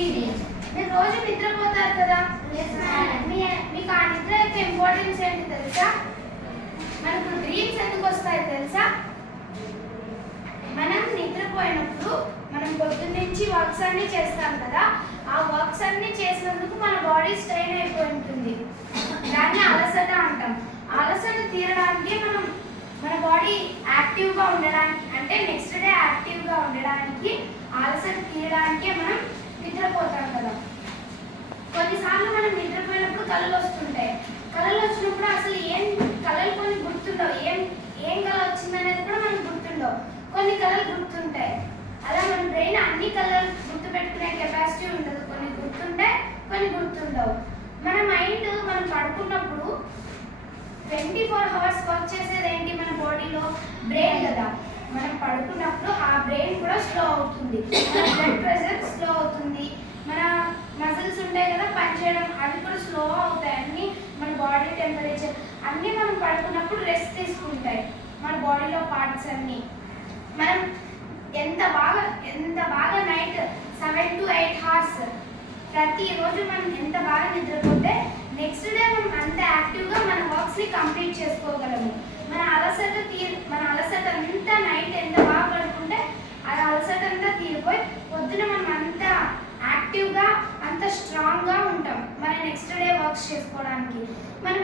Periods. మీరు రోజు నిద్రపోతారు కదా, మీకు ఆ నిద్ర యొక్క ఇంపార్టెన్స్ ఏంటి తెలుసా? మనకు డ్రీమ్స్ ఎందుకు వస్తాయి తెలుసా? మనం నిద్రపోయినప్పుడు మనం పొద్దున్న నుంచి వర్క్స్ అన్ని చేస్తాం కదా, ఆ వర్క్స్ అన్ని చేసినందుకు మన బాడీ స్ట్రెయిన్ అయిపోయి ఉంటుంది. దాన్ని అలసట అంటాం. అలసట తీరడానికి మన బాడీ యాక్టివ్గా ఉండడానికి, అంటే నెక్స్ట్ డే యాక్టివ్గా ఉండడానికి, అలసట తీరడానికి మనం నిద్రపోతాం కదా. కొన్నిసార్లు మనం నిద్రపోయినప్పుడు కళలు వస్తుంటాయి. కళలు వచ్చినప్పుడు అసలు కళలు కొన్ని గుర్తుండవు, ఏం కళ వచ్చిందనేది కూడా మనకు గుర్తుండవు. కొన్ని కళలు గుర్తుంటాయి. అలా మన బ్రెయిన్ అన్ని కళలు గుర్తుపెట్టుకునే కెపాసిటీ ఉండదు. కొన్ని గుర్తుంటాయి, కొన్ని గుర్తుండవు. మన మైండ్ మనం పడుకున్నప్పుడు 24 hours వర్క్ చేసేది ఏంటి? మన బాడీలో బ్రెయిన్ కదా. మనం పడుకున్నప్పుడు ఆ బ్రెయిన్ కూడా స్లో అవుతుంది, మన బ్లడ్ ప్రెషర్ స్లో అవుతుంది, మన మజిల్స్ ఉంటాయి కదా పనిచేయడం, అవి కూడా స్లో అవుతాయి. అన్నీ మన బాడీ టెంపరేచర్ అన్నీ మనం పడుకున్నప్పుడు రెస్ట్ తీసుకుంటాయి మన బాడీలో పార్ట్స్ అన్నీ. మనం ఎంత బాగా నైట్ 7 to 8 hours ప్రతిరోజు మనం ఎంత బాగా నిద్రపోతే నెక్స్ట్ డే మనం అంత యాక్టివ్గా మన వర్క్స్ని కంప్లీట్ చేసుకోగలము. మన అలసట అంతా నైట్ ఎంత బాగా పడుకుంటే ఆ అలసట అంతా తీరిపోయి పొద్దున మనం అంత యాక్టివ్గా అంత స్ట్రాంగ్గా ఉంటాం మన నెక్స్ట్ డే వర్క్స్ చేసుకోవడానికి. మనం